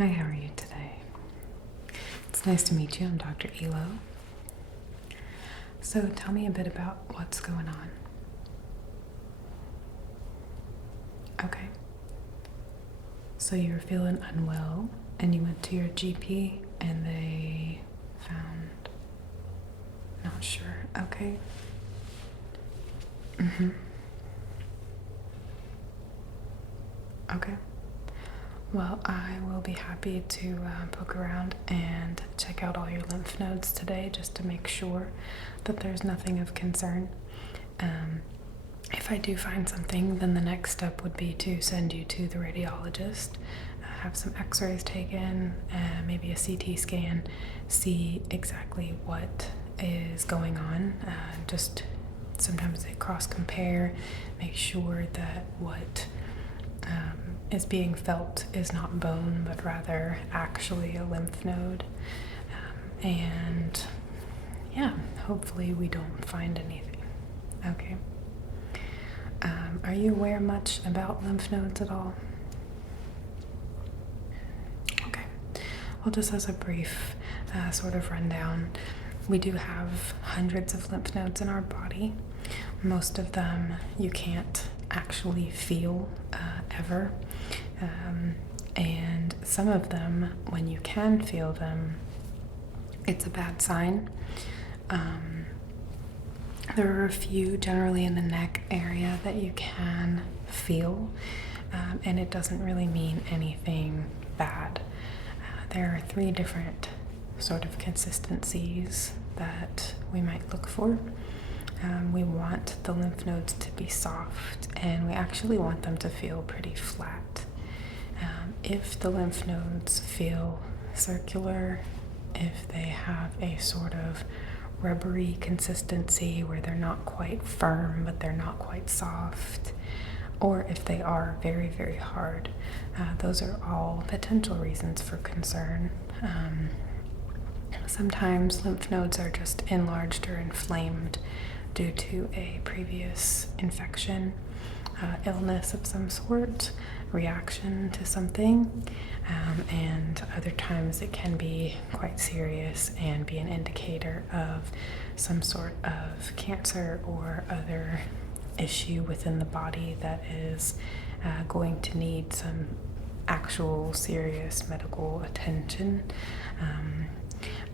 Hi, how are you today? It's nice to meet you. I'm Dr. Elo. So tell me a bit about what's going on. Okay. So you were feeling unwell and you went to your GP and they found... Not sure. Okay. Okay. Well, I will be happy to poke around and check out all your lymph nodes today just to make sure that there's nothing of concern. If I do find something, then the next step would be to send you to the radiologist, have some x-rays taken, maybe a CT scan, see exactly what is going on. Just sometimes they cross-compare, make sure that what is being felt is not bone, but rather actually a lymph node. And yeah, hopefully we don't find anything. Okay. Are you aware much about lymph nodes at all? Okay. Well, just as a brief sort of rundown, we do have hundreds of lymph nodes in our body. Most of them you can't actually feel ever. And some of them, when you can feel them, it's a bad sign. There are a few generally in the neck area that you can feel, and it doesn't really mean anything bad. There are 3 different sort of consistencies that we might look for. We want the lymph nodes to be soft, and we actually want them to feel pretty flat. If the lymph nodes feel circular, if they have a sort of rubbery consistency where they're not quite firm but they're not quite soft, or if they are very, very hard, those are all potential reasons for concern. Sometimes lymph nodes are just enlarged or inflamed due to a previous infection, illness of some sort, reaction to something, and other times it can be quite serious and be an indicator of some sort of cancer or other issue within the body that is going to need some actual serious medical attention.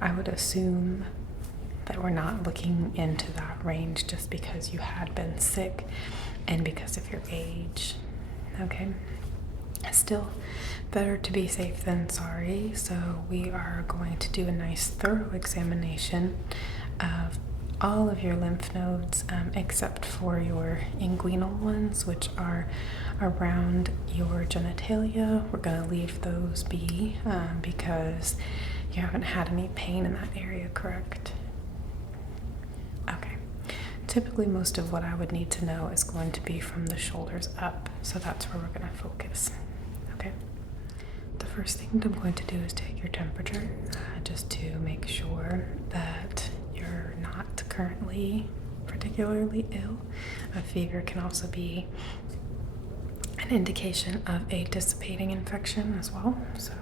I would assume that we're not looking into that range just because you had been sick and because of your age. Okay. Still, better to be safe than sorry, so we are going to do a nice thorough examination of all of your lymph nodes except for your inguinal ones, which are around your genitalia. We're going to leave those be because you haven't had any pain in that area, correct? Okay. Typically, most of what I would need to know is going to be from the shoulders up, so that's where we're going to focus. Okay. The first thing I'm going to do is take your temperature, just to make sure that you're not currently particularly ill. A fever can also be an indication of a dissipating infection as well. So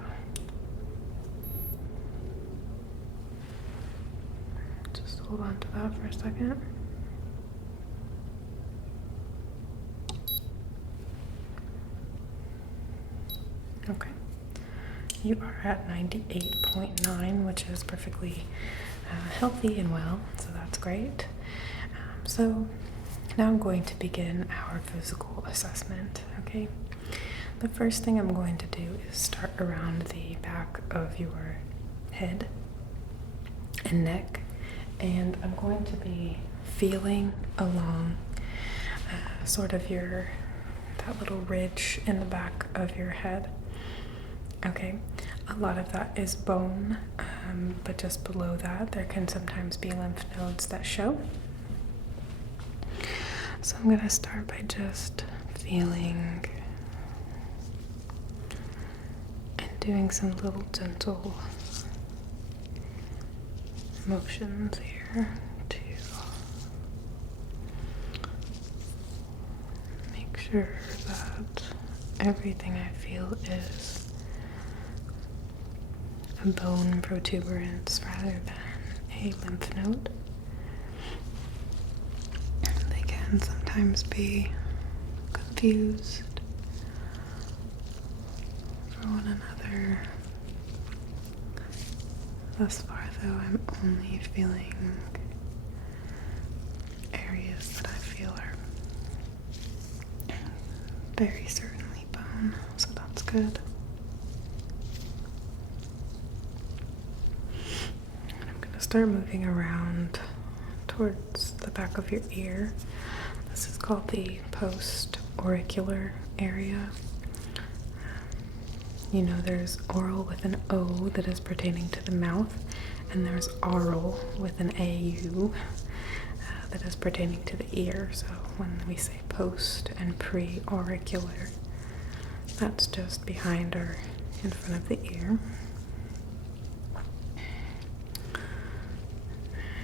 just hold on to that for a second. Okay. You are at 98.9, which is perfectly healthy and well, so that's great. So now I'm going to begin our physical assessment, okay? The first thing I'm going to do is start around the back of your head and neck, and I'm going to be feeling along sort of that little ridge in the back of your head. Okay, a lot of that is bone, but just below that there can sometimes be lymph nodes that show. So I'm going to start by just feeling and doing some little gentle motions here to make sure that everything I feel is a bone protuberance rather than a lymph node. They can sometimes be confused for one another. Thus far, though, I'm only feeling areas that I feel are very certainly bone, so that's good. And I'm going to start moving around towards the back of your ear. This is called the post-auricular area. You know, there's oral with an O that is pertaining to the mouth, and there's aural with an AU that is pertaining to the ear. So when we say post and pre-auricular, that's just behind or in front of the ear.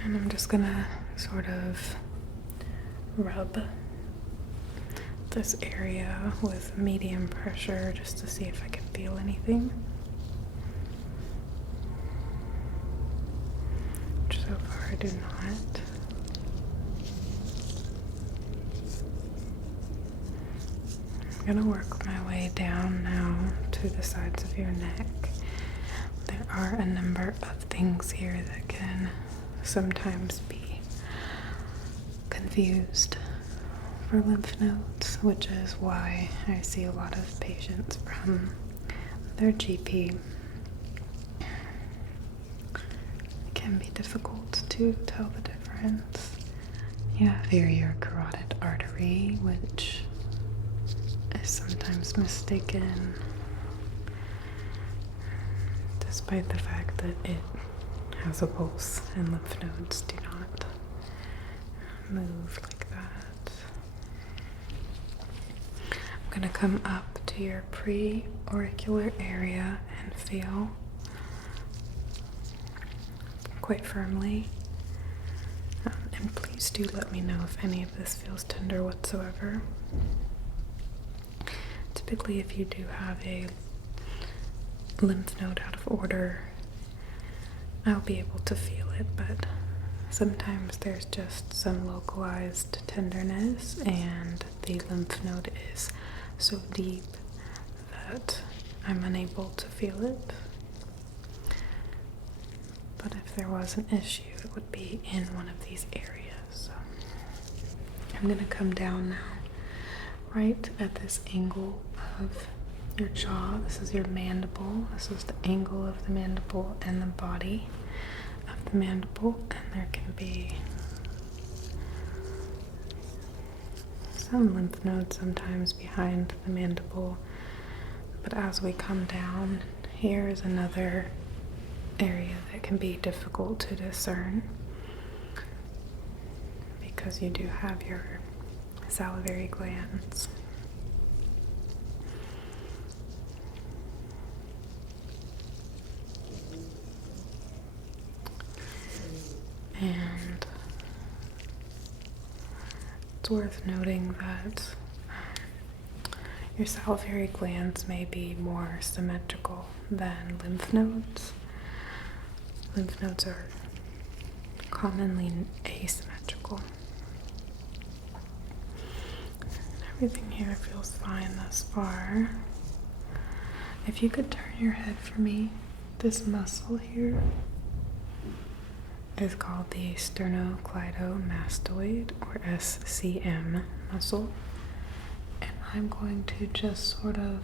And I'm just gonna sort of rub this area with medium pressure just to see if I can feel anything. Which so far I do not. I'm gonna work my way down now to the sides of your neck. There are a number of things here that can sometimes be confused for lymph nodes, which is why I see a lot of patients from their GP. It can be difficult to tell the difference. You have here your carotid artery, which is sometimes mistaken, despite the fact that it has a pulse and lymph nodes do not move like that. I'm going to come up to your pre-auricular area and feel quite firmly. And please do let me know if any of this feels tender whatsoever. Typically, if you do have a lymph node out of order, I'll be able to feel it, but sometimes there's just some localized tenderness and the lymph node is so deep that I'm unable to feel it. But if there was an issue, it would be in one of these areas. So I'm going to come down now, right at this angle of your jaw. This is your mandible. This is the angle of the mandible and the body of the mandible, and there can be some lymph nodes sometimes behind the mandible. But as we come down, here is another area that can be difficult to discern because you do have your salivary glands. And it's worth noting that your salivary glands may be more symmetrical than lymph nodes. Lymph nodes are commonly asymmetrical. Everything here feels fine thus far. If you could turn your head for me, this muscle here is called the Sternocleidomastoid, or SCM muscle. And I'm going to just sort of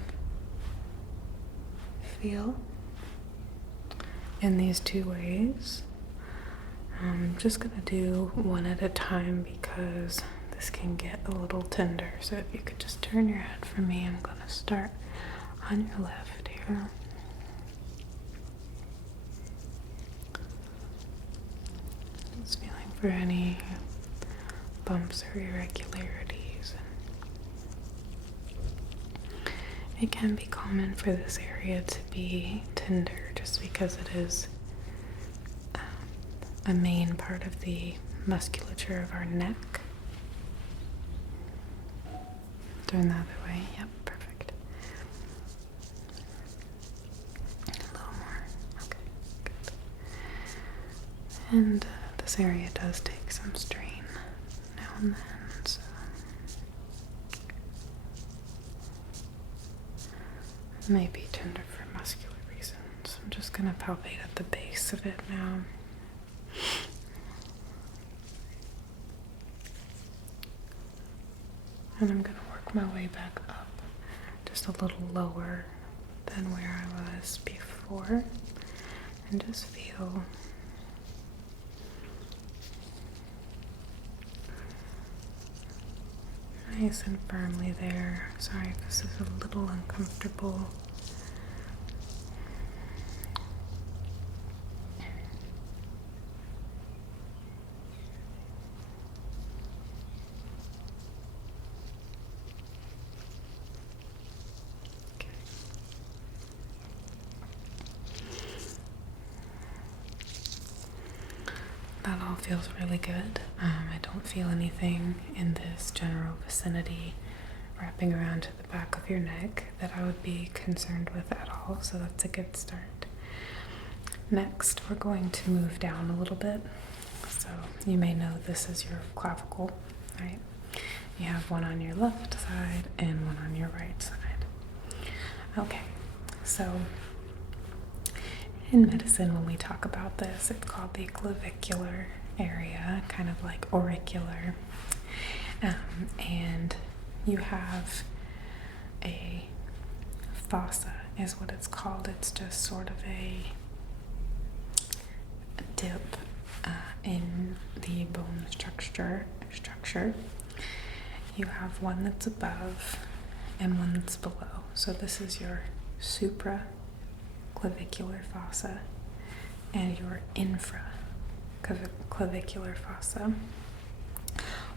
feel in these two ways. I'm just going to do one at a time because this can get a little tender. So if you could just turn your head for me, I'm going to start on your left here. Just feeling for any bumps or irregularities. It can be common for this area to be tender just because it is a main part of the musculature of our neck. Turn the other way. Yep, perfect. A little more. Okay. And this area does take some strain now and then, so it may be tender for muscular reasons. I'm just going to palpate at the base of it now. And I'm going to work my way back up, just a little lower than where I was before, and just feel nice and firmly there. Sorry if this is a little uncomfortable. That all feels really good. I don't feel anything in this general vicinity wrapping around to the back of your neck that I would be concerned with at all, so that's a good start. Next, we're going to move down a little bit. So you may know this is your clavicle, right? You have one on your left side and one on your right side. Okay, so in medicine, when we talk about this, it's called the clavicular area, kind of like auricular. And you have a fossa, is what it's called. It's just sort of a dip in the bone structure. You have one that's above and one that's below. So this is your supraclavicular fossa and your infraclavicular fossa.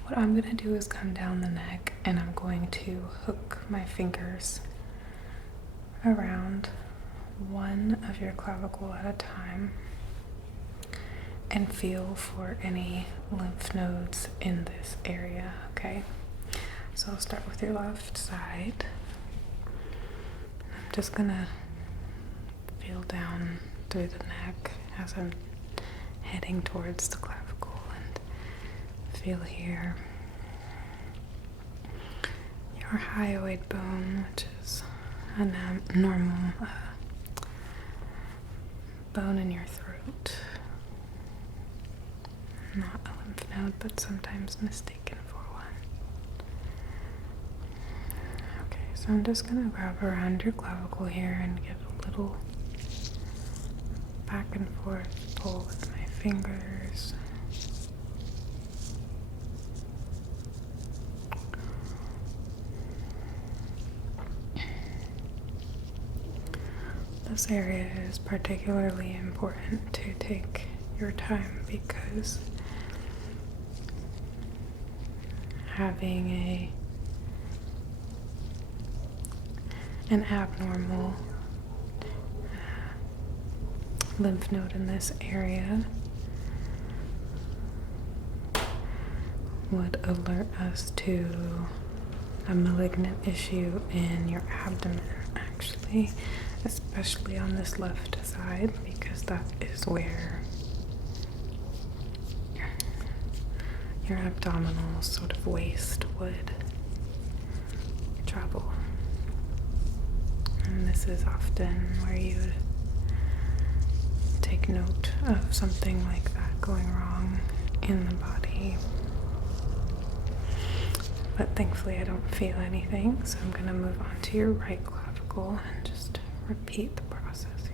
What I'm going to do is come down the neck, and I'm going to hook my fingers around one of your clavicle at a time and feel for any lymph nodes in this area, okay? So I'll start with your left side. I'm just gonna feel down through the neck as I'm heading towards the clavicle, and feel here your hyoid bone, which is a normal bone in your throat. Not a lymph node, but sometimes mistaken for one. Okay, so I'm just going to grab around your clavicle here and give a little back and forth pull with my fingers. This area is particularly important to take your time because having an abnormal lymph node in this area would alert us to a malignant issue in your abdomen, actually, especially on this left side, because that is where your abdominal sort of waste would travel. And this is often where you would take note of something like that going wrong in the body. But thankfully I don't feel anything, so I'm going to move on to your right clavicle and just repeat the process here.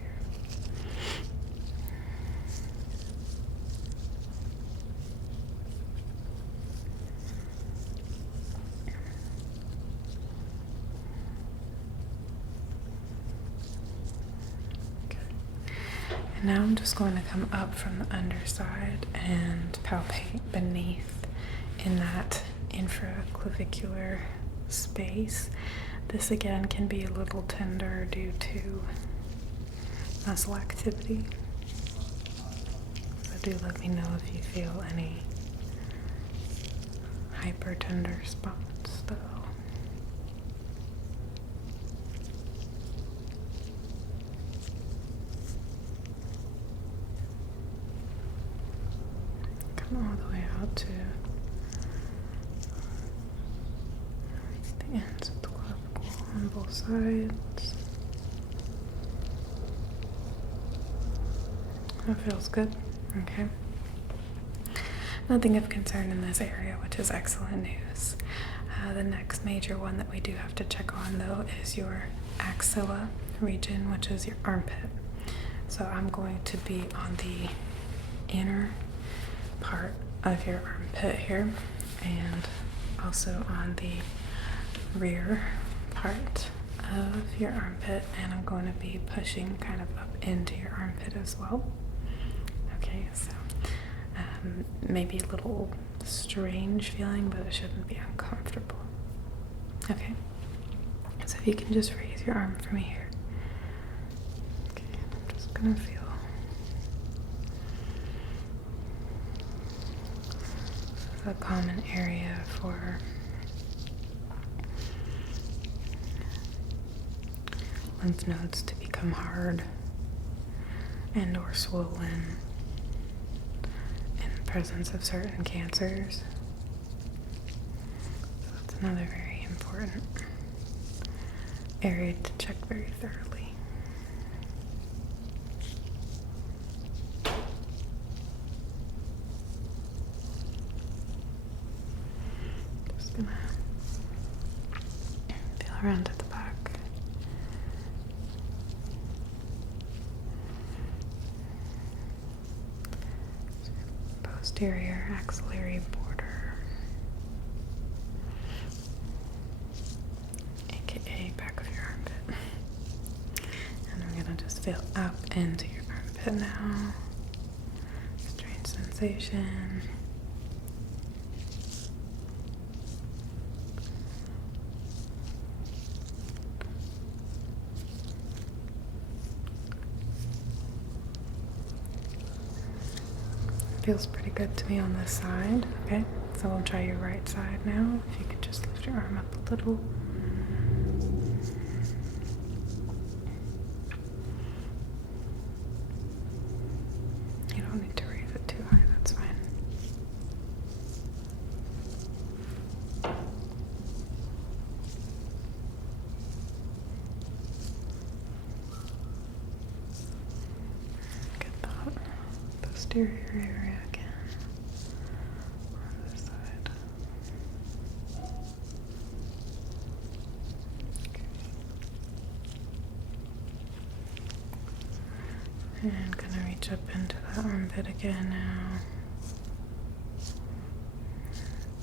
And now I'm just going to come up from the underside and palpate beneath in that infraclavicular space. This again can be a little tender due to muscle activity. So do let me know if you feel any hyper tender spots though. all the way out to the ends of the clavicle on both sides. That feels good. Okay. Nothing of concern in this area, which is excellent news. The next major one that we do have to check on, though, is your Axilla region, which is your armpit. So I'm going to be on the inner part of your armpit here, and also on the rear part of your armpit, and I'm going to be pushing kind of up into your armpit as well. Okay, so maybe a little strange feeling, but it shouldn't be uncomfortable. Okay, so if you can just raise your arm for me here. Okay, I'm just gonna feel a common area for lymph nodes to become hard and or swollen in the presence of certain cancers. So that's another very important area to check very thoroughly. Just gonna feel around at the back. Posterior axillary border, aka back of your armpit. And I'm gonna just feel up into your armpit now. Strange sensation. Feels pretty good to me on this side. Okay, so we'll try your right side now. If you could just lift your arm up a little. You don't need to raise it too high, that's fine. Get that posterior area. And gonna reach up into that armpit again now.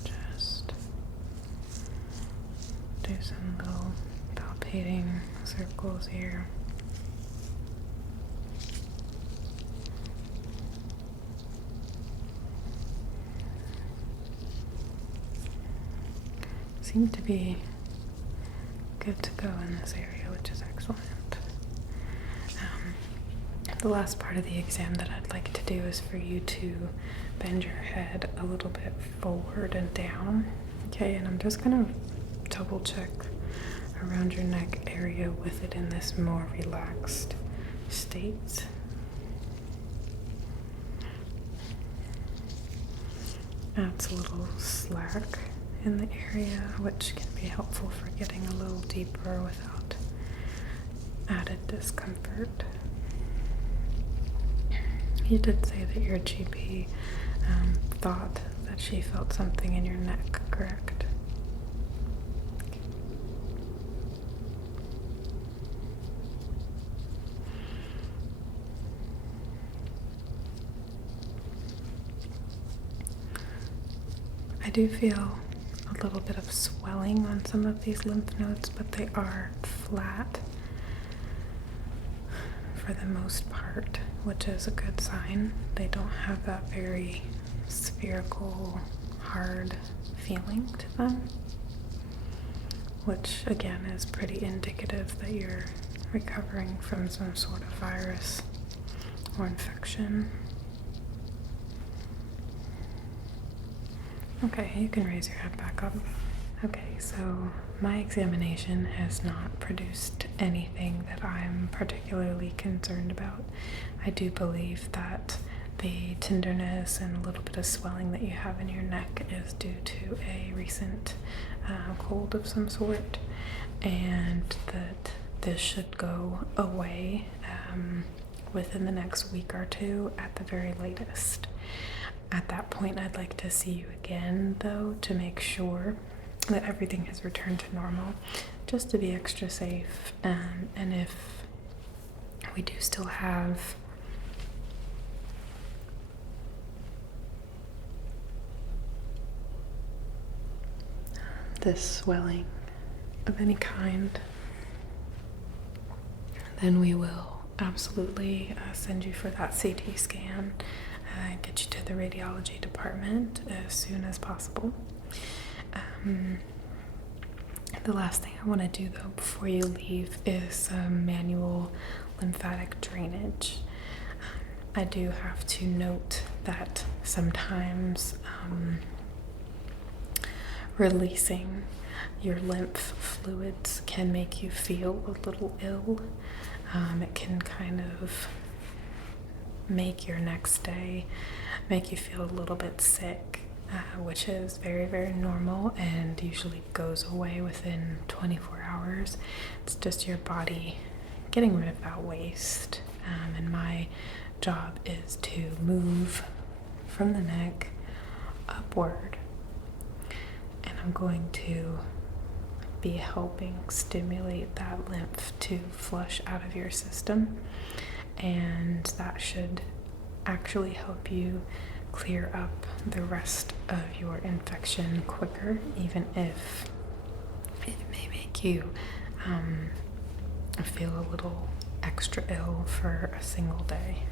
Just do some little palpating circles here. Seem to be good to go in this area, which is excellent. The last part of the exam that I'd like to do is for you to bend your head a little bit forward and down. Okay, and I'm just gonna double check around your neck area with it in this more relaxed state. Adds a little slack in the area, which can be helpful for getting a little deeper without added discomfort. You did say that your GP thought that she felt something in your neck, correct? I do feel a little bit of swelling on some of these lymph nodes, but they are flat for the most part, which is a good sign. They don't have that very spherical, hard feeling to them, which again is pretty indicative that you're recovering from some sort of virus or infection. Okay, you can raise your head back up. Okay, so my examination has not produced anything that I'm particularly concerned about. I do believe that the tenderness and a little bit of swelling that you have in your neck is due to a recent cold of some sort, and that this should go away within the next week or two at the very latest. At that point, I'd like to see you again, though, to make sure that everything has returned to normal, just to be extra safe. And if we do still have this swelling of any kind, then we will absolutely send you for that CT scan, get you to the radiology department as soon as possible. The last thing I want to do, though, before you leave is manual lymphatic drainage. I do have to note that sometimes releasing your lymph fluids can make you feel a little ill. It can kind of make your next day make you feel a little bit sick, which is very, very normal and usually goes away within 24 hours. It's just your body getting rid of that waste. And my job is to move from the neck upward. And I'm going to be helping stimulate that lymph to flush out of your system. And that should actually help you clear up the rest of your infection quicker, even if it may make you feel a little extra ill for a single day.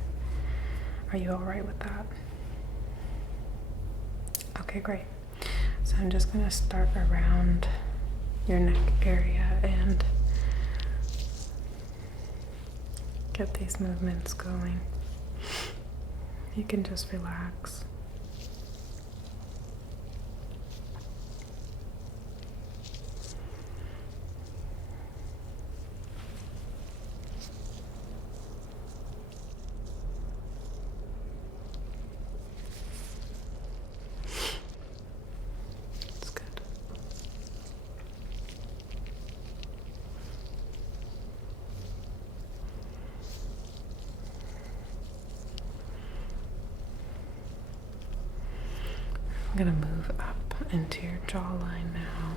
Are you all right with that? Okay, great. So I'm just going to start around your neck area and get these movements going. You can just relax. That's good. I'm going to move up into your jawline now.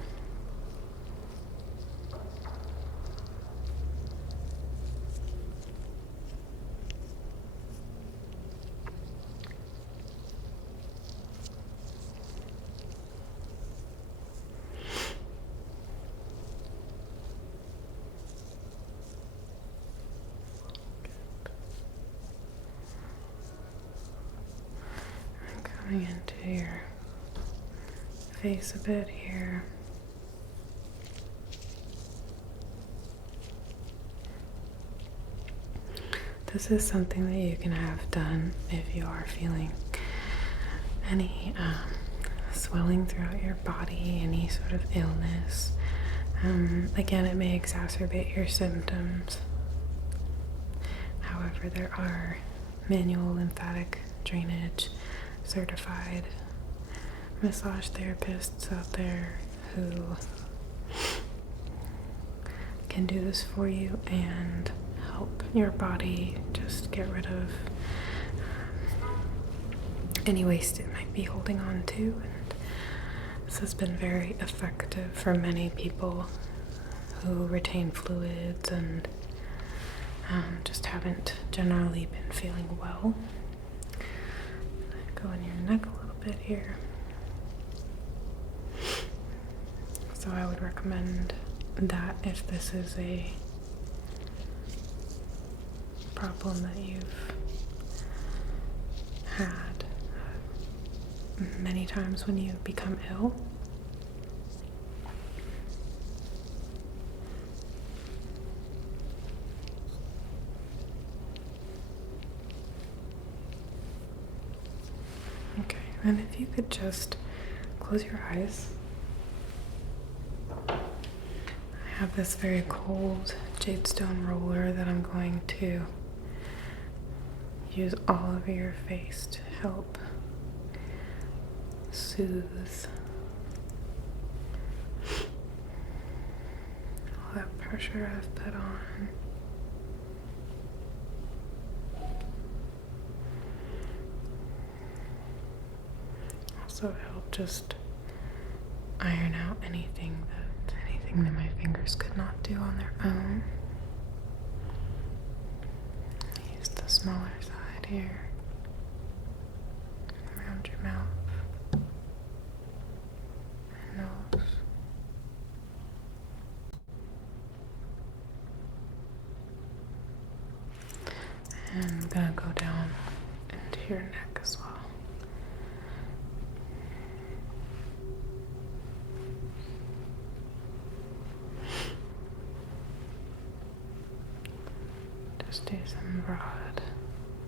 I'm coming into your face a bit here. This is something that you can have done if you are feeling any swelling throughout your body, any sort of illness. Again, it may exacerbate your symptoms. However, there are manual lymphatic drainage certified massage therapists out there who can do this for you and help your body just get rid of any waste it might be holding on to. And this has been very effective for many people who retain fluids and just haven't generally been feeling well. Go in your neck a little bit here. So I would recommend that if this is a problem that you've had many times when you become ill. Okay, and if you could just close your eyes. I have this very cold jade stone roller that I'm going to use all of your face to help soothe all that pressure I've put on. Also help just iron out anything that my fingers could not do on their own. Use the smaller side here around your mouth and nose. And I'm gonna go down into your neck as well. Just do some broad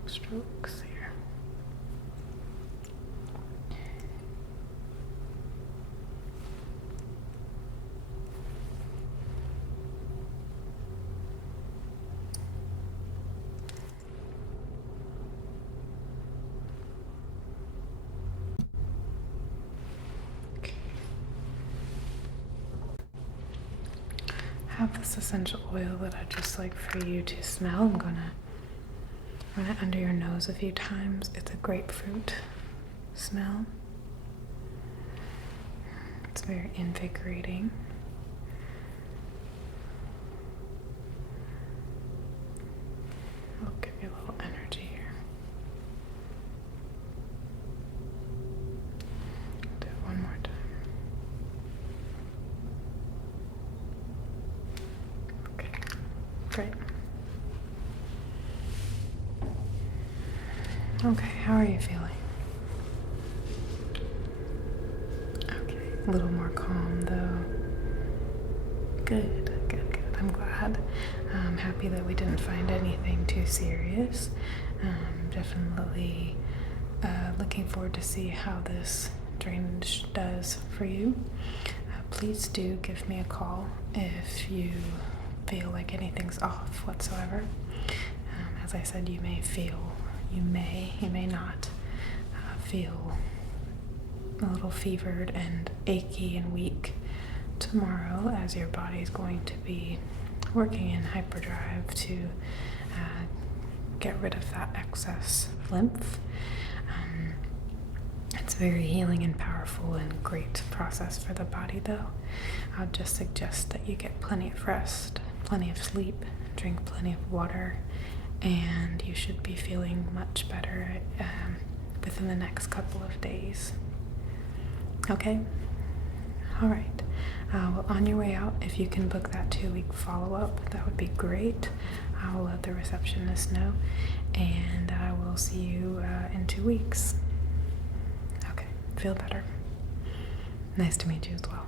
strokes here. I have this essential oil that I just like for you to smell. I'm gonna run it under your nose a few times. It's a grapefruit smell. It's very invigorating. I'll give you a little energy here. Do it one more time. Great. Okay, how are you feeling? Okay, a little more calm though. Good. I'm glad. I'm happy that we didn't find anything too serious. Definitely looking forward to see how this drainage does for you. Please do give me a call if you feel like anything's off whatsoever. As I said, you may not feel a little fevered and achy and weak tomorrow, as your body's going to be working in hyperdrive to get rid of that excess lymph. It's very healing and powerful and great process for the body though. I'll just suggest that you get plenty of rest, plenty of sleep, drink plenty of water, and you should be feeling much better within the next couple of days. Okay? All right. Well, on your way out, if you can book that 2-week follow-up, that would be great. I will let the receptionist know, and I will see you in 2 weeks. Okay, feel better. Nice to meet you as well.